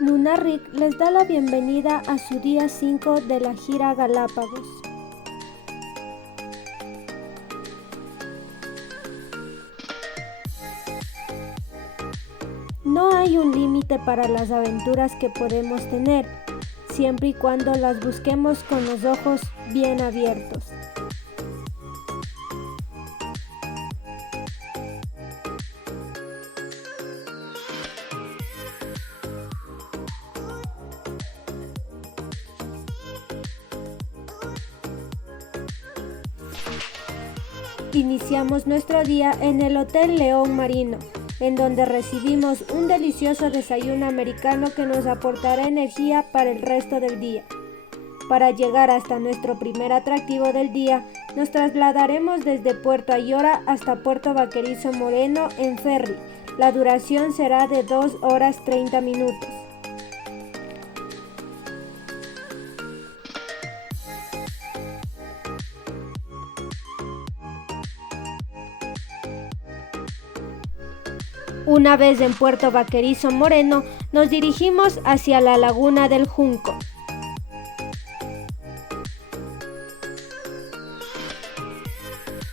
Nunarric les da la bienvenida a su día 5 de la gira Galápagos. No hay un límite para las aventuras que podemos tener, siempre y cuando las busquemos con los ojos bien abiertos. Iniciamos nuestro día en el Hotel León Marino, en donde recibimos un delicioso desayuno americano que nos aportará energía para el resto del día. Para llegar hasta nuestro primer atractivo del día, nos trasladaremos desde Puerto Ayora hasta Puerto Vaquerizo Moreno en ferry. La duración será de 2 horas 30 minutos. Una vez en Puerto Vaquerizo Moreno, nos dirigimos hacia la Laguna del Junco.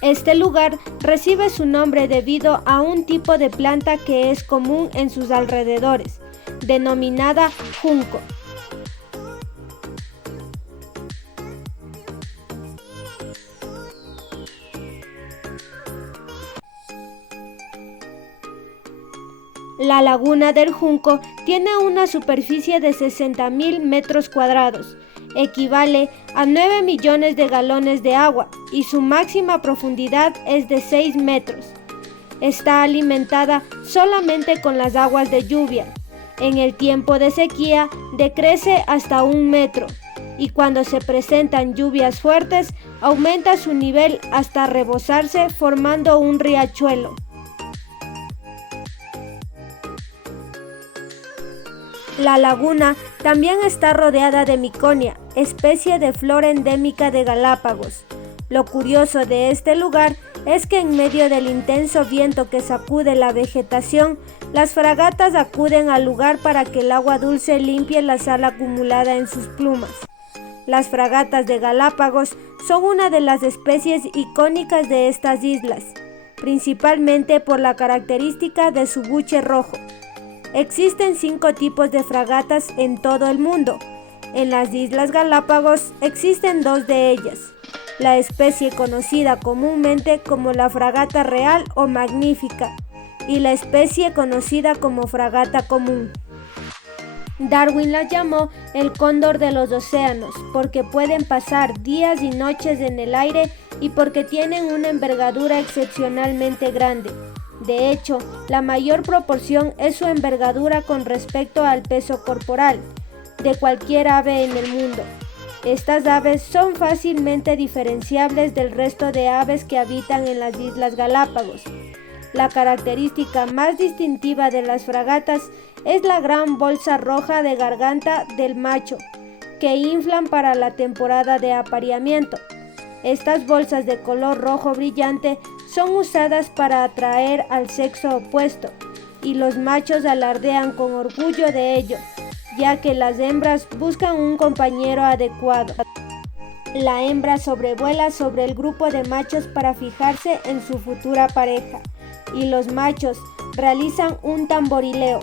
Este lugar recibe su nombre debido a un tipo de planta que es común en sus alrededores, denominada junco. La Laguna del Junco tiene una superficie de 60.000 metros cuadrados, equivale a 9 millones de galones de agua y su máxima profundidad es de 6 metros. Está alimentada solamente con las aguas de lluvia. En el tiempo de sequía decrece hasta 1 metro y cuando se presentan lluvias fuertes aumenta su nivel hasta rebosarse formando un riachuelo. La laguna también está rodeada de miconia, especie de flora endémica de Galápagos. Lo curioso de este lugar es que en medio del intenso viento que sacude la vegetación, las fragatas acuden al lugar para que el agua dulce limpie la sal acumulada en sus plumas. Las fragatas de Galápagos son una de las especies icónicas de estas islas, principalmente por la característica de su buche rojo. Existen 5 tipos de fragatas en todo el mundo. En las Islas Galápagos existen 2 de ellas. La especie conocida comúnmente como la fragata real o magnífica y la especie conocida como fragata común. Darwin las llamó el cóndor de los océanos porque pueden pasar días y noches en el aire y porque tienen una envergadura excepcionalmente grande. De hecho, la mayor proporción es su envergadura con respecto al peso corporal de cualquier ave en el mundo. Estas aves son fácilmente diferenciables del resto de aves que habitan en las Islas Galápagos. La característica más distintiva de las fragatas es la gran bolsa roja de garganta del macho, que inflan para la temporada de apareamiento. Estas bolsas de color rojo brillante son usadas para atraer al sexo opuesto, y los machos alardean con orgullo de ello, ya que las hembras buscan un compañero adecuado. La hembra sobrevuela sobre el grupo de machos para fijarse en su futura pareja, y los machos realizan un tamborileo.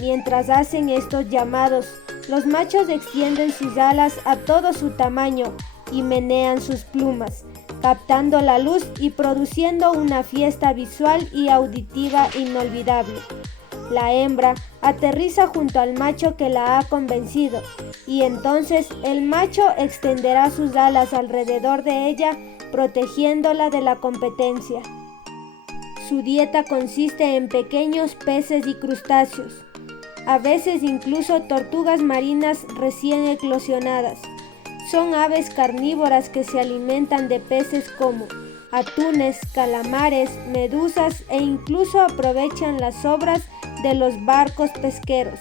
Mientras hacen estos llamados, los machos extienden sus alas a todo su tamaño y menean sus plumas, captando la luz y produciendo una fiesta visual y auditiva inolvidable. La hembra aterriza junto al macho que la ha convencido, y entonces el macho extenderá sus alas alrededor de ella, protegiéndola de la competencia. Su dieta consiste en pequeños peces y crustáceos, a veces incluso tortugas marinas recién eclosionadas. Son aves carnívoras que se alimentan de peces como atunes, calamares, medusas e incluso aprovechan las sobras de los barcos pesqueros.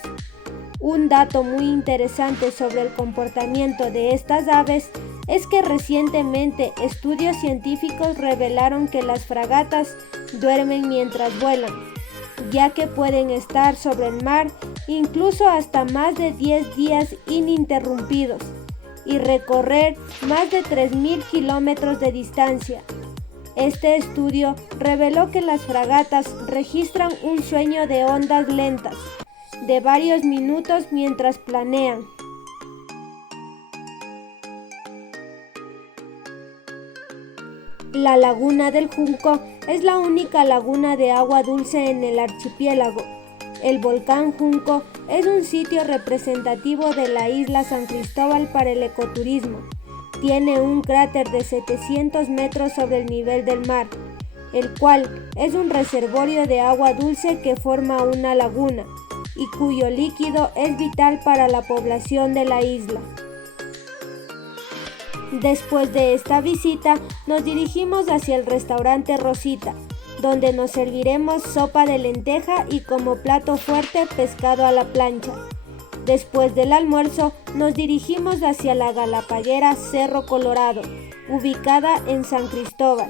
Un dato muy interesante sobre el comportamiento de estas aves es que recientemente estudios científicos revelaron que las fragatas duermen mientras vuelan, ya que pueden estar sobre el mar incluso hasta más de 10 días ininterrumpidos y recorrer más de 3.000 kilómetros de distancia. Este estudio reveló que las fragatas registran un sueño de ondas lentas de varios minutos mientras planean. La laguna del Junco es la única laguna de agua dulce en el archipiélago. El volcán Junco es un sitio representativo de la isla San Cristóbal para el ecoturismo. Tiene un cráter de 700 metros sobre el nivel del mar, el cual es un reservorio de agua dulce que forma una laguna y cuyo líquido es vital para la población de la isla. Después de esta visita, nos dirigimos hacia el restaurante Rosita, donde nos serviremos sopa de lenteja y como plato fuerte pescado a la plancha. Después del almuerzo, nos dirigimos hacia la galapaguera Cerro Colorado, ubicada en San Cristóbal.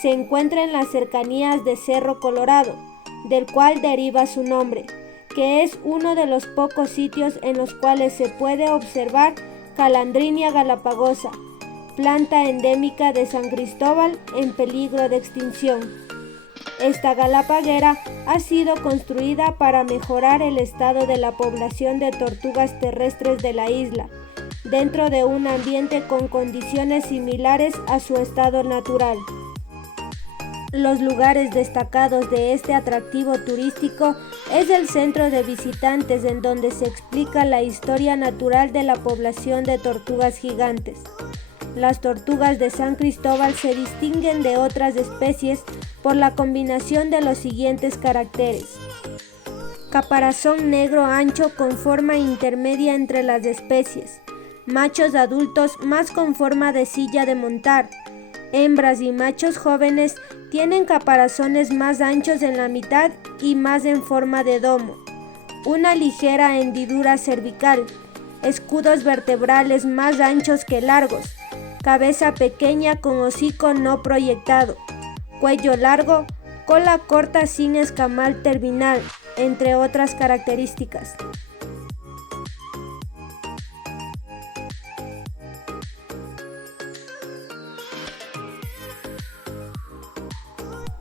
Se encuentra en las cercanías de Cerro Colorado, del cual deriva su nombre, que es uno de los pocos sitios en los cuales se puede observar Calandrinia galapagosa, planta endémica de San Cristóbal en peligro de extinción. Esta galapaguera ha sido construida para mejorar el estado de la población de tortugas terrestres de la isla, dentro de un ambiente con condiciones similares a su estado natural. Los lugares destacados de este atractivo turístico es el centro de visitantes, en donde se explica la historia natural de la población de tortugas gigantes. Las tortugas de San Cristóbal se distinguen de otras especies por la combinación de los siguientes caracteres: caparazón negro ancho con forma intermedia entre las especies, machos adultos más con forma de silla de montar, hembras y machos jóvenes tienen caparazones más anchos en la mitad y más en forma de domo, una ligera hendidura cervical, escudos vertebrales más anchos que largos, cabeza pequeña con hocico no proyectado, cuello largo, cola corta sin escamal terminal, entre otras características.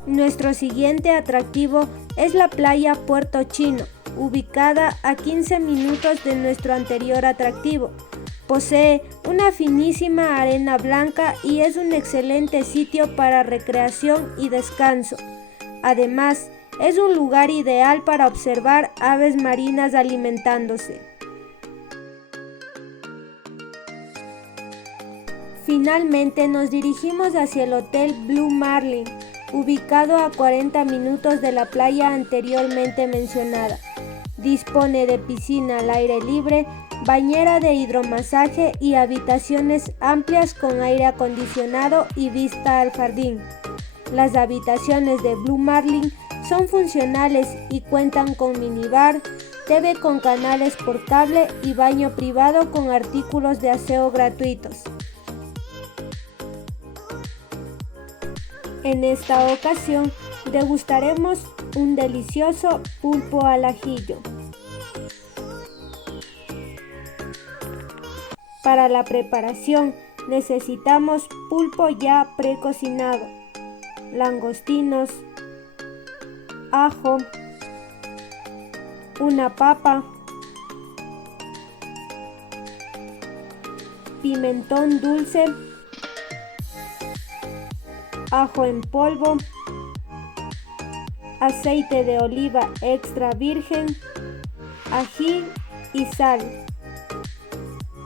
Nuestro siguiente atractivo es la playa Puerto Chino, ubicada a 15 minutos de nuestro anterior atractivo. Posee una finísima arena blanca y es un excelente sitio para recreación y descanso. Además, es un lugar ideal para observar aves marinas alimentándose. Finalmente nos dirigimos hacia el Hotel Blue Marlin, ubicado a 40 minutos de la playa anteriormente mencionada. Dispone de piscina al aire libre, bañera de hidromasaje y habitaciones amplias con aire acondicionado y vista al jardín. Las habitaciones de Blue Marlin son funcionales y cuentan con minibar, TV con canales por cable y baño privado con artículos de aseo gratuitos. En esta ocasión degustaremos un delicioso pulpo al ajillo. Para la preparación necesitamos pulpo ya precocinado, langostinos, ajo, una papa, pimentón dulce, ajo en polvo, aceite de oliva extra virgen, ají y sal.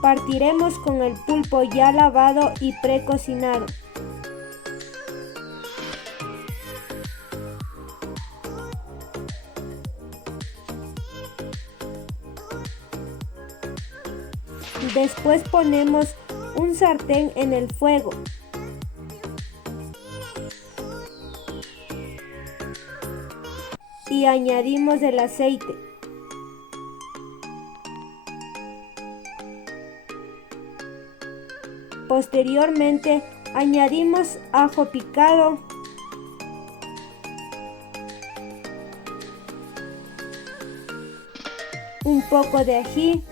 Partiremos con el pulpo ya lavado y precocinado. Después ponemos un sartén en el fuego. Y añadimos el aceite. Posteriormente añadimos ajo picado, un poco de ají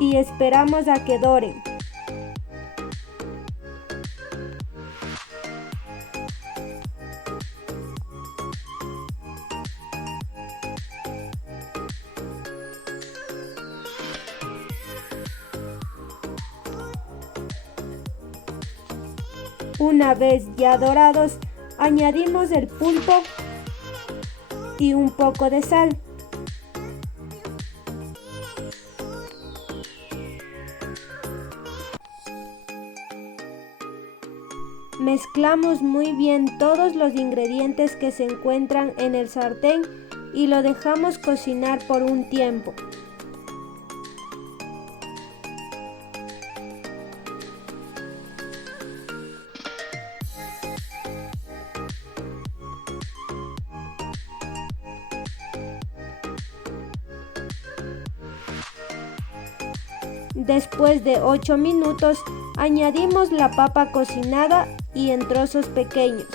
y esperamos a que doren. Una vez ya dorados, añadimos el pulpo y un poco de sal. Mezclamos muy bien todos los ingredientes que se encuentran en el sartén y lo dejamos cocinar por un tiempo. Después de 8 minutos, añadimos la papa cocinada y en trozos pequeños.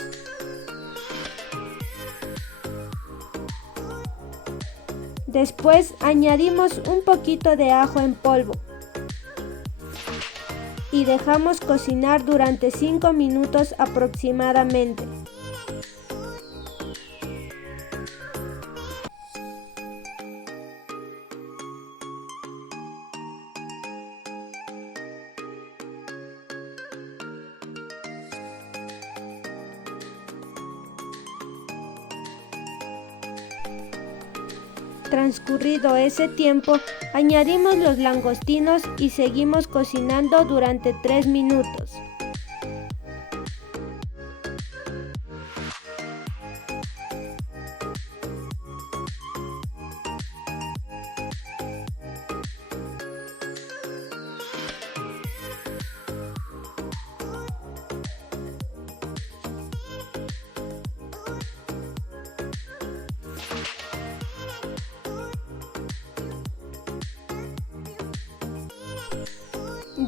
Después añadimos un poquito de ajo en polvo y dejamos cocinar durante 5 minutos aproximadamente. Transcurrido ese tiempo, añadimos los langostinos y seguimos cocinando durante 3 minutos.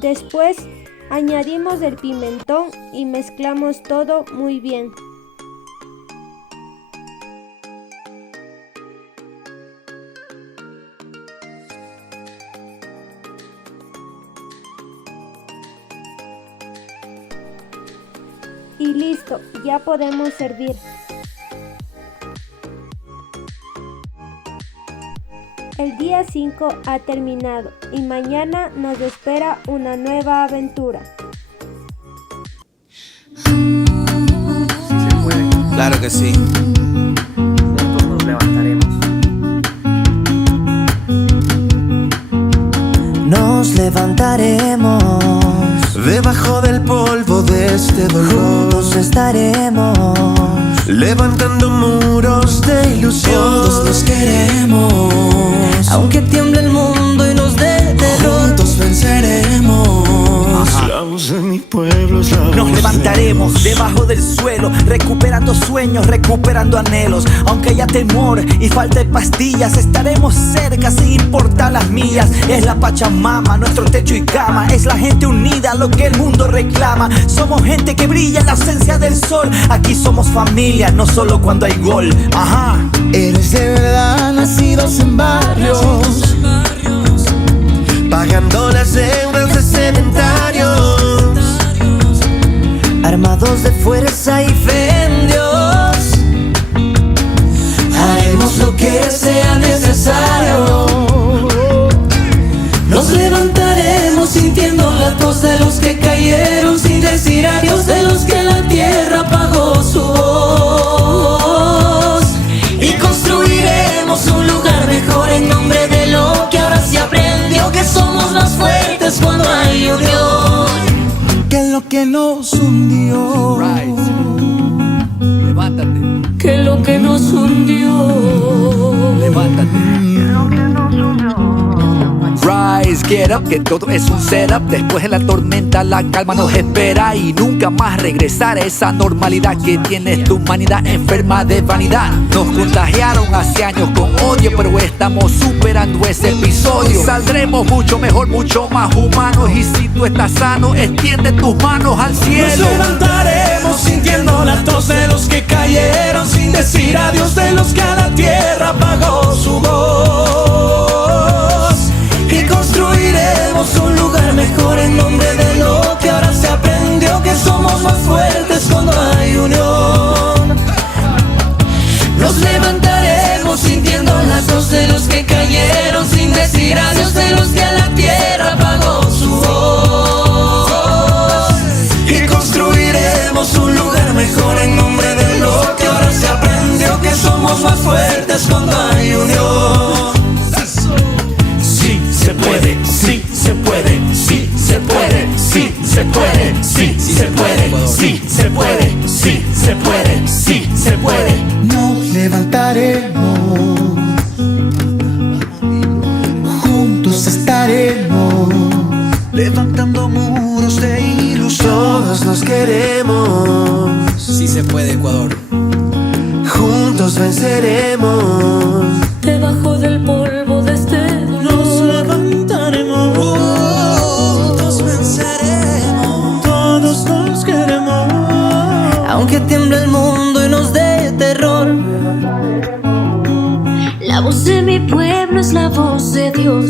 Después añadimos el pimentón y mezclamos todo muy bien. Y listo, ya podemos servir. El día 5 ha terminado y mañana nos espera una nueva aventura. Sí se puede. Claro que sí. Juntos nos levantaremos. Nos levantaremos, Debajo del polvo de este dolor, juntos estaremos, levantando muros de ilusión. todos nos queremos, aunque tiemble el mundo y nos dé terror, juntos venceremos. La voz de mi pueblo es la voz. Nos levantaremos debajo del suelo, recuperando sueños, recuperando anhelos. Aunque haya temor y falte pastillas, estaremos cerca sin importar las millas. Es la Pachamama, nuestro techo y cama. Es la gente unida, lo que el mundo reclama. Somos gente que brilla en la ausencia del sol. Aquí somos familia, no solo cuando hay gol. Ajá. Eres de verdad nacidos en barrios, Pagando las deudas de cementerios, armados de fuerza y fe en Dios. Haremos lo que sea necesario. Nos levantaremos sintiendo la tos de los que cayeron, sin decir adiós de los que la tierra apagó su voz. Y construiremos un lugar mejor en nombre de lo que ahora se aprendió, que somos más fuertes cuando hay unión que lo que nos hundió. get up, que todo es un setup. Después de la tormenta la calma nos espera y nunca más regresar a esa normalidad que tiene tu humanidad enferma de vanidad. Nos contagiaron hace años con odio, pero estamos superando ese episodio. Saldremos mucho mejor, mucho más humanos, y si tú estás sano, extiende tus manos al cielo. Nos levantaremos sintiendo la tos de los que cayeron, sin decir adiós de los que a la tierra apagó su voz. Y construiremos un lugar mejor en nombre de lo que ahora se aprendió, que somos más fuertes cuando hay unión. Nos levantaremos sintiendo la tos de los que cayeron, sin decir adiós de los que a la tierra apagó su voz. Y construiremos un lugar mejor en nombre de lo que ahora se aprendió, que somos más fuertes cuando hay unión. Sí se puede, sí se puede, sí se puede, sí se puede, sí se puede, sí se puede, sí se puede, sí se puede. Nos levantaremos, juntos estaremos, Levantando muros de ilusión. todos nos queremos, Sí se puede, Ecuador. juntos venceremos. Debajo del polvo de este Nos levantaremos, juntos venceremos, todos nos queremos. aunque tiemble el mundo y nos dé terror. La voz de mi pueblo es la voz de Dios.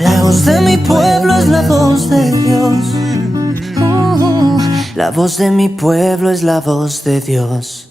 La voz de mi pueblo es la voz de Dios. La voz de mi pueblo es la voz de Dios.